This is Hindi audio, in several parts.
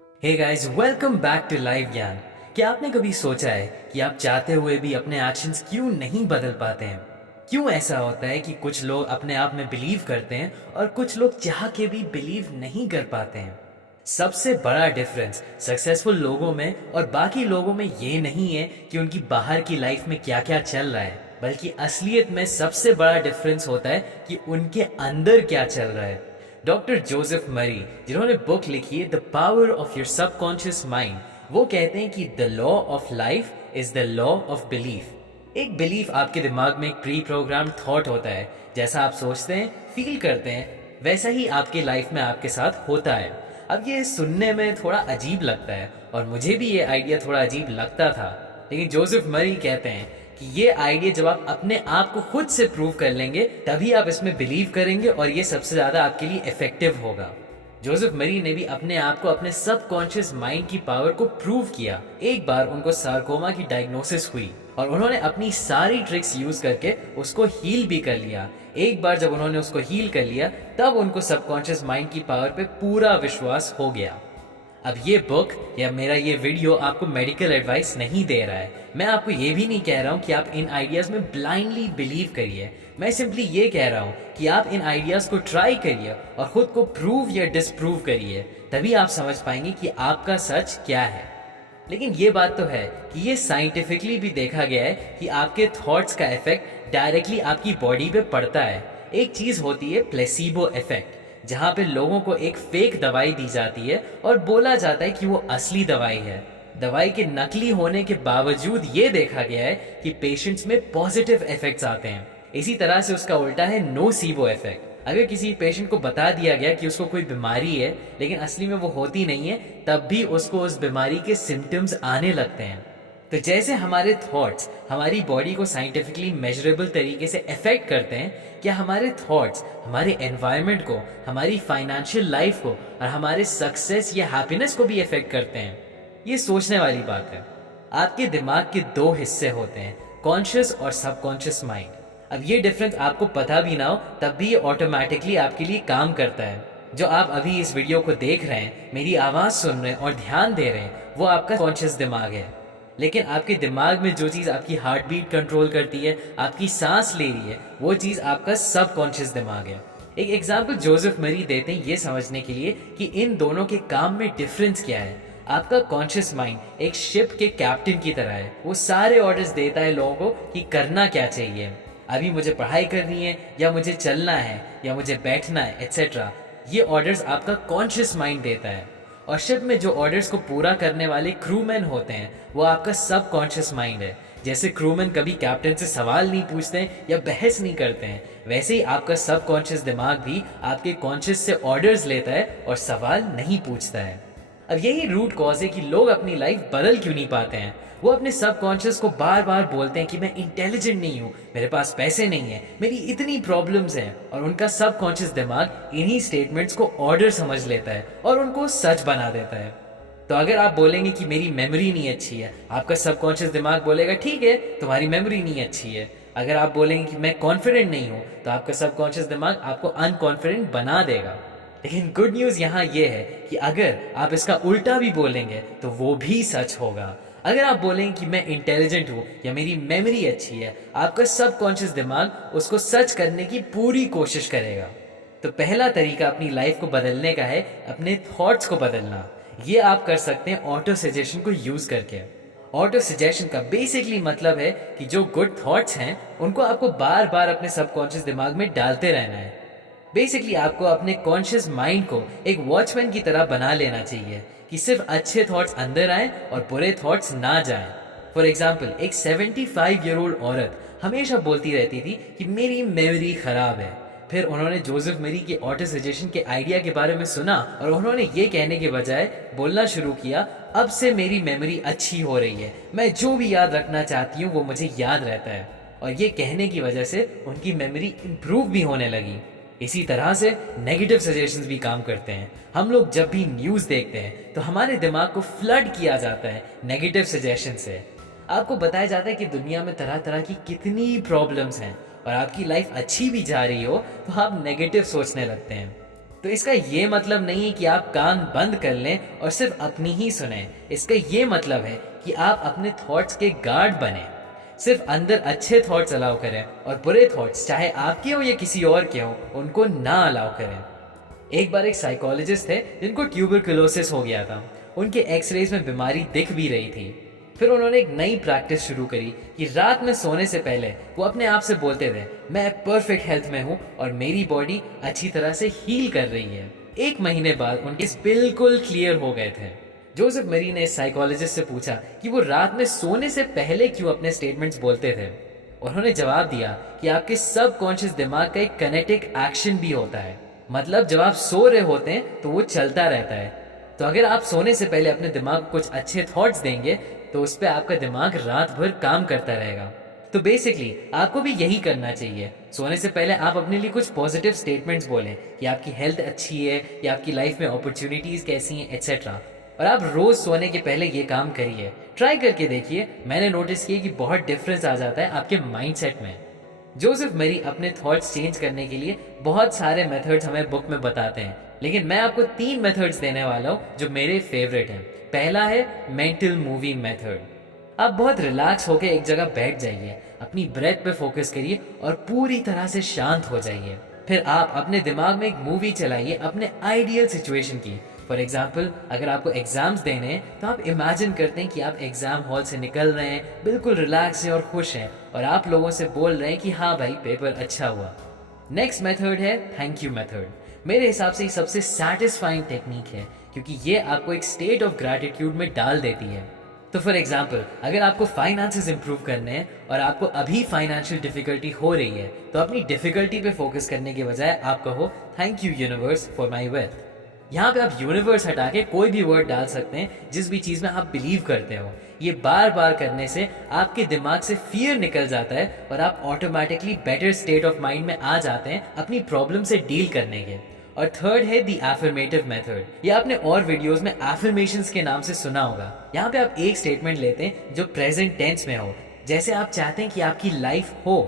Hey guys, welcome back to live Gyaan. क्या आपने कभी सोचा है कि आप चाहते हुए भी अपने एक्शंस क्यों नहीं बदल पाते हैं? क्यों ऐसा होता है कि कुछ लोग अपने आप में बिलीव करते हैं और कुछ लोग चाह के भी बिलीव नहीं कर पाते हैं? सबसे बड़ा डिफरेंस सक्सेसफुल लोगों में और बाकी लोगों में ये नहीं है कि उनकी बाहर की लाइफ में क्या क्या चल रहा है, बल्कि असलियत में सबसे बड़ा डिफरेंस होता है कि उनके अंदर क्या चल रहा है। डॉक्टर जोसेफ मरी, जिन्होंने बुक लिखी है the power of your subconscious mind, वो कहते हैं कि the law of life is the law of belief. एक बिलीफ आपके दिमाग में एक प्री प्रोग्राम थॉट होता है। जैसा आप सोचते हैं, फील करते हैं, वैसा ही आपके लाइफ में आपके साथ होता है। अब ये सुनने में थोड़ा अजीब लगता है और मुझे भी ये आइडिया थोड़ा अजीब लगता था, लेकिन जोसेफ मरी कहते हैं कि ये आइडिया जब आप अपने आप को खुद से प्रूव कर लेंगे तभी आप इसमें बिलीव करेंगे और ये सबसे ज्यादा आपके लिए इफेक्टिव होगा। जोसेफ मरी ने भी अपने आप को अपने सबकॉन्शियस माइंड की पावर को प्रूव किया। एक बार उनको सार्कोमा की डायग्नोसिस हुई और उन्होंने अपनी सारी ट्रिक्स यूज करके उसको हील भी कर लिया। एक बार जब उन्होंने उसको हील कर लिया तब उनको सबकॉन्शियस माइंड की पावर पे पूरा विश्वास हो गया। अब ये बुक या मेरा ये वीडियो आपको मेडिकल एडवाइस नहीं दे रहा है। मैं आपको ये भी नहीं कह रहा हूँ कि आप इन आइडियाज में ब्लाइंडली बिलीव करिए। मैं सिंपली ये कह रहा हूँ कि आप इन आइडियाज को ट्राई करिए और खुद को प्रूव या डिसप्रूव करिए, तभी आप समझ पाएंगे कि आपका सच क्या है। लेकिन ये बात तो है कि ये साइंटिफिकली भी देखा गया है कि आपके थॉट्स का इफेक्ट डायरेक्टली आपकी बॉडी पे पड़ता है। एक चीज होती है प्लेसीबो इफेक्ट, जहाँ पे लोगों को एक फेक दवाई दी जाती है और बोला जाता है कि वो असली दवाई है। दवाई के नकली होने के बावजूद ये देखा गया है कि पेशेंट्स में पॉजिटिव इफेक्ट्स आते हैं। इसी तरह से उसका उल्टा है नोसीबो इफेक्ट। अगर किसी पेशेंट को बता दिया गया कि उसको कोई बीमारी है लेकिन असली में वो होती नहीं है, तब भी उसको उस बीमारी के सिम्टम्स आने लगते हैं। तो जैसे हमारे थॉट्स हमारी बॉडी को साइंटिफिकली मेजरेबल तरीके से अफेक्ट करते हैं, क्या हमारे थॉट्स हमारे एनवायरनमेंट को, हमारी फाइनेंशियल लाइफ को और हमारे सक्सेस या हैप्पीनेस को भी अफेक्ट करते हैं? ये सोचने वाली बात है। आपके दिमाग के दो हिस्से होते हैं, कॉन्शियस और सबकॉन्शियस माइंड। अब ये डिफरेंस आपको पता भी ना हो तब भी ये ऑटोमेटिकली आपके लिए काम करता है। जो आप अभी इस वीडियो को देख रहे हैं, मेरी आवाज सुन रहे हैं और ध्यान दे रहे हैं, वो आपका कॉन्शियस दिमाग है। लेकिन आपके दिमाग में जो चीज़ आपकी हार्ट बीट कंट्रोल करती है, आपकी सांस ले रही है, वो चीज़ आपका सबकॉन्शियस दिमाग है। एक एग्जाम्पल जोसेफ मरी देते हैं ये समझने के लिए कि इन दोनों के काम में डिफरेंस क्या है। आपका कॉन्शियस माइंड एक शिप के कैप्टन की तरह है। वो सारे ऑर्डर्स देता है लोगों को कि करना क्या चाहिए। अभी मुझे पढ़ाई करनी है, या मुझे चलना है, या मुझे बैठना है, एक्सेट्रा। ये ऑर्डर्स आपका कॉन्शियस माइंड देता है। और शिप में जो ऑर्डर्स को पूरा करने वाले क्रूमैन होते हैं, वो आपका सब कॉन्शियस माइंड है। जैसे क्रूमैन कभी कैप्टन से सवाल नहीं पूछते हैं या बहस नहीं करते हैं, वैसे ही आपका सब कॉन्शियस दिमाग भी आपके कॉन्शियस से ऑर्डर्स लेता है और सवाल नहीं पूछता है। अब यही रूट कॉज है कि लोग अपनी लाइफ बदल क्यों नहीं पाते हैं। वो अपने सबकॉन्शियस को बार बार बोलते हैं कि मैं इंटेलिजेंट नहीं हूँ, मेरे पास पैसे नहीं है, मेरी इतनी प्रॉब्लम्स हैं, और उनका सबकॉन्शियस दिमाग इन्हीं स्टेटमेंट्स को ऑर्डर समझ लेता है और उनको सच बना देता है। तो अगर आप बोलेंगे कि मेरी मेमोरी नहीं अच्छी है, आपका सबकॉन्शियस दिमाग बोलेगा ठीक है, तुम्हारी मेमोरी नहीं अच्छी है। अगर आप बोलेंगे कि मैं कॉन्फिडेंट नहीं हूँ, तो आपका सबकॉन्शियस दिमाग आपको अनकॉन्फिडेंट बना देगा। लेकिन गुड न्यूज यहाँ ये है कि अगर आप इसका उल्टा भी बोलेंगे तो वो भी सच होगा। अगर आप बोलेंगे कि मैं इंटेलिजेंट हूँ या मेरी मेमोरी अच्छी है, आपका सबकॉन्शियस दिमाग उसको सच करने की पूरी कोशिश करेगा। तो पहला तरीका अपनी लाइफ को बदलने का है अपने थॉट्स को बदलना। ये आप कर सकते हैं ऑटो सजेशन को यूज करके। ऑटो सजेशन का बेसिकली मतलब है कि जो गुड थॉट्स हैं उनको आपको बार बार अपने सबकॉन्शियस दिमाग में डालते रहना है। बेसिकली आपको अपने कॉन्शियस माइंड को एक वॉचमैन की तरह बना लेना चाहिए कि सिर्फ अच्छे थॉट्स अंदर आएं और बुरे थॉट्स ना जाएं। फॉर एग्जाम्पल, एक 75 ईयर ओल्ड औरत हमेशा बोलती रहती थी कि मेरी मेमोरी खराब है। फिर उन्होंने जोसेफ मेरी के ऑटो सजेशन के आइडिया के बारे में सुना और उन्होंने ये कहने के बजाय बोलना शुरू किया, अब से मेरी मेमोरी अच्छी हो रही है, मैं जो भी याद रखना चाहती हूँ वो मुझे याद रहता है। और ये कहने की वजह से उनकी मेमोरी इंप्रूव भी होने लगी। इसी तरह से नेगेटिव सजेशंस भी काम करते हैं। हम लोग जब भी न्यूज़ देखते हैं तो हमारे दिमाग को फ्लड किया जाता है नेगेटिव सजेशन से। आपको बताया जाता है कि दुनिया में तरह तरह की कितनी प्रॉब्लम्स हैं और आपकी लाइफ अच्छी भी जा रही हो तो आप नेगेटिव सोचने लगते हैं। तो इसका ये मतलब नहीं है कि आप कान बंद कर लें और सिर्फ अपनी ही सुने। इसका ये मतलब है कि आप अपने थॉट्स के गार्ड बने, सिर्फ अंदर अच्छे थॉट्स अलाउ करें और बुरे थॉट्स चाहे आपके हो या किसी और के हो उनको ना अलाउ करें। एक बार एक साइकोलॉजिस्ट थे जिनको ट्यूबरकुलोसिस हो गया था। उनके एक्सरेज में बीमारी दिख भी रही थी। फिर उन्होंने एक नई प्रैक्टिस शुरू करी कि रात में सोने से पहले वो अपने आप से बोलते थे, मैं परफेक्ट हेल्थ में हूँ और मेरी बॉडी अच्छी तरह से हील कर रही है। 1 महीने बाद उनके बिल्कुल क्लियर हो गए थे। जोसेफ मेरी ने साइकोलॉजिस्ट से पूछा कि वो रात में सोने से पहले क्यों अपने स्टेटमेंट्स बोलते थे। उन्होंने जवाब दिया कि आपके सबकॉन्शियस दिमाग का एक कनेटिक एक्शन भी होता है। मतलब जब आप सो रहे होते हैं तो वो चलता रहता है। तो अगर आप सोने से पहले अपने दिमाग को कुछ अच्छे थॉट्स देंगे तो उस पर आपका दिमाग रात भर काम करता रहेगा। तो बेसिकली आपको भी यही करना चाहिए। सोने से पहले आप अपने लिए कुछ पॉजिटिव स्टेटमेंट्स बोलें कि आपकी हेल्थ अच्छी है या आपकी लाइफ में अपॉर्चुनिटीज कैसी हैं एट्सेट्रा। और आप रोज सोने के पहले ये काम करिए, ट्राई करके देखिए। मैंने नोटिस किया कि बहुत डिफरेंस आ जाता है आपके माइंडसेट में। जोसेफ मेरी अपने थॉट्स चेंज करने के लिए बहुत सारे मेथड्स हमें बुक में बताते हैं, लेकिन मैं आपको 3 मेथड्स देने वाला हूँ जो मेरे फेवरेट हैं। पहला है मेंटल मूवी मेथड। आप बहुत रिलैक्स होकर एक जगह बैठ जाइए, अपनी ब्रेथ पे फोकस करिए और पूरी तरह से शांत हो जाइए। फिर आप अपने दिमाग में एक मूवी चलाइए अपने आइडियल सिचुएशन की। फॉर एग्जाम्पल, अगर आपको एग्जाम्स देने हैं तो आप इमेजिन करते हैं कि आप एग्जाम हॉल से निकल रहे हैं, बिल्कुल रिलैक्स हैं और खुश हैं, और आप लोगों से बोल रहे हैं कि हाँ भाई पेपर अच्छा हुआ। नेक्स्ट मेथड है थैंक यू मेथड। मेरे हिसाब से ये सबसे सेटिस्फाइंग टेक्निक है क्योंकि ये आपको एक स्टेट ऑफ ग्रैटिट्यूड में डाल देती है। तो फॉर एग्जाम्पल, अगर आपको फाइनेंसेस इंप्रूव करने हैं और आपको अभी फाइनेंशियल डिफिकल्टी हो रही है तो अपनी डिफिकल्टी पे फोकस करने के बजाय आप कहो thank you universe for my wealth. यहाँ पे आप यूनिवर्स हटा के कोई भी वर्ड डाल सकते हैं जिस भी चीज में आप बिलीव करते हो। ये बार बार करने से आपके दिमाग से फियर निकल जाता है और आप automatically better state of mind में आ जाते हैं अपनी प्रॉब्लम से डील करने के। और थर्ड है द एफर्मेटिव मेथड। ये आपने और वीडियोस में एफर्मेशंस के नाम से सुना होगा। यहाँ पे आप एक स्टेटमेंट लेते हैं जो प्रेजेंट टेंस में हो, जैसे आप चाहते हैं कि आपकी लाइफ हो।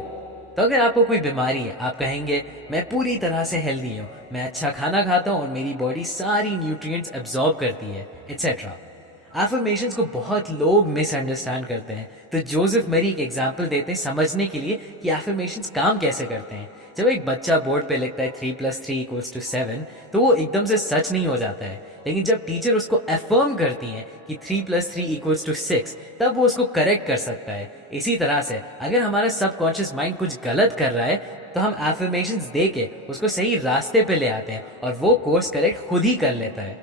तो अगर आपको कोई बीमारी है, आप कहेंगे मैं पूरी तरह से हेल्दी हूँ, मैं अच्छा खाना खाता हूँ और मेरी बॉडी सारी न्यूट्रिएंट्स एब्जॉर्ब करती है एटसेट्रा। एफर्मेशंस को बहुत लोग मिसअंडरस्टैंड करते हैं, तो जोसेफ मेरी एक एग्जांपल देते हैं समझने के लिए कि एफर्मेशंस काम कैसे करते हैं। जब एक बच्चा बोर्ड पे लिखता है 3+3=7 तो वो एकदम से सच नहीं हो जाता है, लेकिन जब टीचर उसको अफर्म करती हैं कि 3+3=6 तब वो उसको करेक्ट कर सकता है। इसी तरह से अगर हमारा सबकॉन्शियस माइंड कुछ गलत कर रहा है तो हम एफर्मेशंस दे के उसको सही रास्ते पे ले आते हैं और वो कोर्स करेक्ट खुद ही कर लेता है।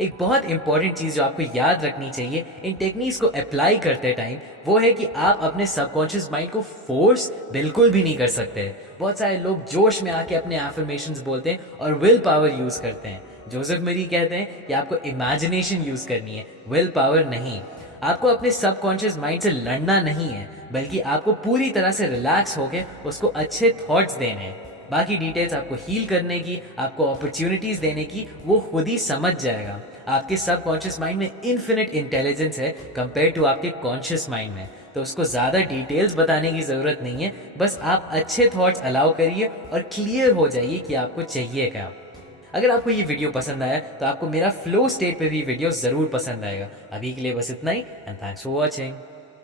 एक बहुत इंपॉर्टेंट चीज जो आपको याद रखनी चाहिए इन टेक्निक्स को अप्लाई करते टाइम वो है कि आप अपने सबकॉन्शियस माइंड को फोर्स बिल्कुल भी नहीं कर सकते। बहुत सारे लोग जोश में आके अपने एफर्मेशंस बोलते हैं और विल पावर यूज करते हैं। जोसेफ मेरी कहते हैं कि आपको इमेजिनेशन यूज करनी है, विल पावर नहीं। आपको अपने सबकॉन्शियस माइंड से लड़ना नहीं है, बल्कि आपको पूरी तरह से रिलैक्स होकर उसको अच्छे थॉट्स देने हैं। बाकी डिटेल्स आपको हील करने की, आपको अपॉर्चुनिटीज देने की वो खुद ही समझ जाएगा। आपके सबकॉन्शियस माइंड में इन्फिनिट इंटेलिजेंस है कंपेयर टू आपके कॉन्शियस माइंड में, तो उसको ज्यादा डिटेल्स बताने की जरूरत नहीं है। बस आप अच्छे थॉट्स अलाउ करिए और क्लियर हो जाइए कि आपको चाहिए क्या। अगर आपको ये वीडियो पसंद आया तो आपको मेरा फ्लो स्टेट पे भी वीडियो जरूर पसंद आएगा। अभी के लिए बस इतना ही, एंड थैंक्स फॉर वॉचिंग।